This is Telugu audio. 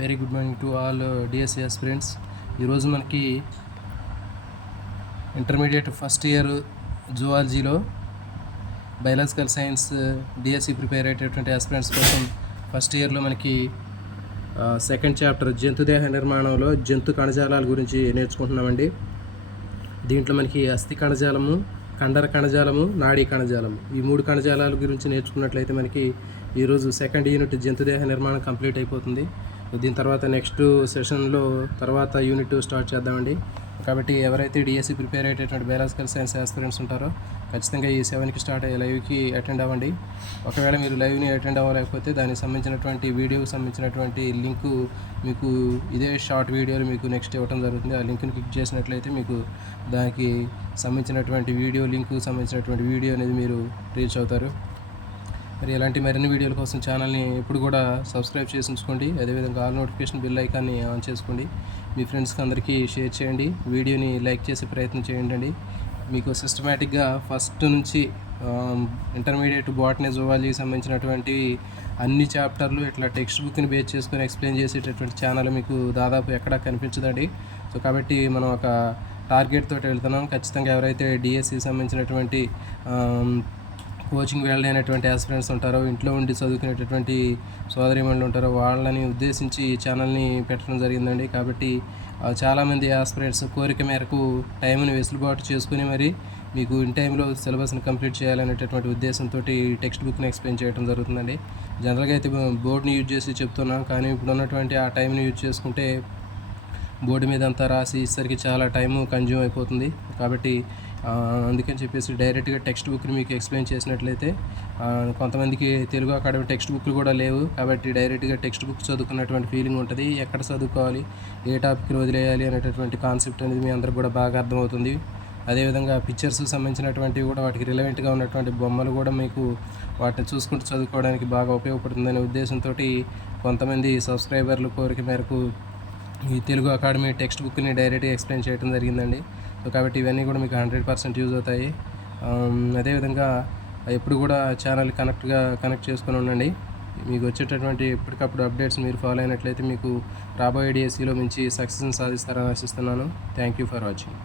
Very good morning to all DSC aspirants. ఈరోజు మనకి ఇంటర్మీడియట్ ఫస్ట్ ఇయర్ జువాలజీలో బయాలజికల్ సైన్స్ డిఎస్సి ప్రిపేర్ అయ్యేటటువంటి ఆస్పిరెంట్స్ కోసం ఫస్ట్ ఇయర్లో మనకి సెకండ్ చాప్టర్ జంతుదేహ నిర్మాణంలో జంతు కణజాలాల గురించి నేర్చుకుంటున్నామండి. దీంట్లో మనకి అస్థి కణజాలము, కండర కణజాలము, నాడీ కణజాలము, ఈ 3 కణజాలాల గురించి నేర్చుకున్నట్లయితే మనకి ఈరోజు సెకండ్ యూనిట్ జంతుదేహ నిర్మాణం కంప్లీట్ అయిపోతుంది. దీని తర్వాత నెక్స్ట్ సెషన్లో తర్వాత యూనిట్ స్టార్ట్ చేద్దామండి. కాబట్టి ఎవరైతే డిఎస్సి ప్రిపేర్ అయ్యేటటువంటి బయాలజికల్ సైన్స్ ఆస్పిరెంట్స్ ఉంటారో ఖచ్చితంగా ఈ 7కి స్టార్ట్ అయ్యే లైవ్కి అటెండ్ అవ్వండి. ఒకవేళ మీరు లైవ్ని అటెండ్ అవ్వలేకపోతే దానికి సంబంధించినటువంటి వీడియోకి సంబంధించినటువంటి లింకు మీకు ఇదే షార్ట్ వీడియోలు మీకు నెక్స్ట్ ఇవ్వడం జరుగుతుంది. ఆ లింక్ని క్లిక్ చేసినట్లయితే మీకు దానికి సంబంధించినటువంటి లింకు సంబంధించినటువంటి వీడియో అనేది మీరు రీచ్ అవుతారు. మరి ఇలాంటి మరిన్ని వీడియోల కోసం ఛానల్ని ఎప్పుడు కూడా సబ్స్క్రైబ్ చేసి ఉంచుకోండి. అదేవిధంగా ఆల్ నోటిఫికేషన్ బిల్ ఐకాన్ని ఆన్ చేసుకోండి. మీ ఫ్రెండ్స్కి అందరికీ షేర్ చేయండి. వీడియోని లైక్ చేసే ప్రయత్నం చేయండి. మీకు సిస్టమేటిక్గా ఫస్ట్ నుంచి ఇంటర్మీడియట్ బాటనీ జువాలజీకి సంబంధించినటువంటి అన్ని చాప్టర్లు ఇట్లా టెక్స్ట్ బుక్ని బేస్ చేసుకొని ఎక్స్ప్లెయిన్ చేసేటటువంటి ఛానల్ మీకు దాదాపు ఎక్కడా కనిపించదండి. సో కాబట్టి మనం ఒక టార్గెట్ తోటి వెళ్తున్నాం. ఖచ్చితంగా ఎవరైతే డిఎస్సికి సంబంధించినటువంటి కోచింగ్ వెళ్ళలేనటువంటి ఆస్పిరెంట్స్ ఉంటారో, ఇంట్లో ఉండి చదువుకునేటటువంటి సోదరీమణులు ఉంటారో వాళ్ళని ఉద్దేశించి ఈ ఛానల్ని పెట్టడం జరిగిందండి. కాబట్టి చాలామంది ఆస్పిరెంట్స్ కోరిక మేరకు టైంని వెసులుబాటు చేసుకుని మరి మీకు ఇన్ టైంలో సిలబస్ని కంప్లీట్ చేయాలనేటటువంటి ఉద్దేశంతో టెక్స్ట్ బుక్ని ఎక్స్ప్లెయిన్ చేయడం జరుగుతుందండి. జనరల్గా అయితే బోర్డుని యూజ్ చేసి చెప్తున్నాం, కానీ ఇప్పుడు ఉన్నటువంటి ఆ టైంని యూజ్ చేసుకుంటే బోర్డు మీద అంతా రాసి ఇసరికి చాలా టైము కన్జ్యూమ్ అయిపోతుంది. కాబట్టి అందుకని చెప్పేసి డైరెక్ట్గా టెక్స్ట్ బుక్ని మీకు ఎక్స్ప్లెయిన్ చేసినట్లయితే కొంతమందికి తెలుగు అకాడమీ టెక్స్ట్ బుక్లు కూడా లేవు. కాబట్టి డైరెక్ట్గా టెక్స్ట్ బుక్ చదువుకున్నటువంటి ఫీలింగ్ ఉంటుంది. ఎక్కడ చదువుకోవాలి, ఏ టాపిక్ని వదిలేయాలి అనేటటువంటి కాన్సెప్ట్ అనేది మీ అందరికి కూడా బాగా అర్థమవుతుంది. అదేవిధంగా పిక్చర్స్ సంబంధించినటువంటివి కూడా వాటికి రిలవెంట్గా ఉన్నటువంటి బొమ్మలు కూడా మీకు వాటిని చూసుకుంటూ చదువుకోవడానికి బాగా ఉపయోగపడుతుందనే ఉద్దేశంతో కొంతమంది సబ్స్క్రైబర్లు కోరిక మేరకు ఈ తెలుగు అకాడమీ టెక్స్ట్ బుక్ని డైరెక్ట్గా ఎక్స్ప్లెయిన్ చేయడం జరిగిందండి. సో కాబట్టి ఇవన్నీ కూడా మీకు 100% యూజ్ అవుతాయి. అదేవిధంగా ఎప్పుడు కూడా ఛానల్ కనెక్ట్ చేసుకొని ఉండండి. మీకు వచ్చేటటువంటి ఎప్పటికప్పుడు అప్డేట్స్ మీరు ఫాలో అయినట్లయితే మీకు రాబోయే డిఎస్సిలో మంచి సక్సెస్ని సాధిస్తారని ఆశిస్తున్నాను. Thank you for watching.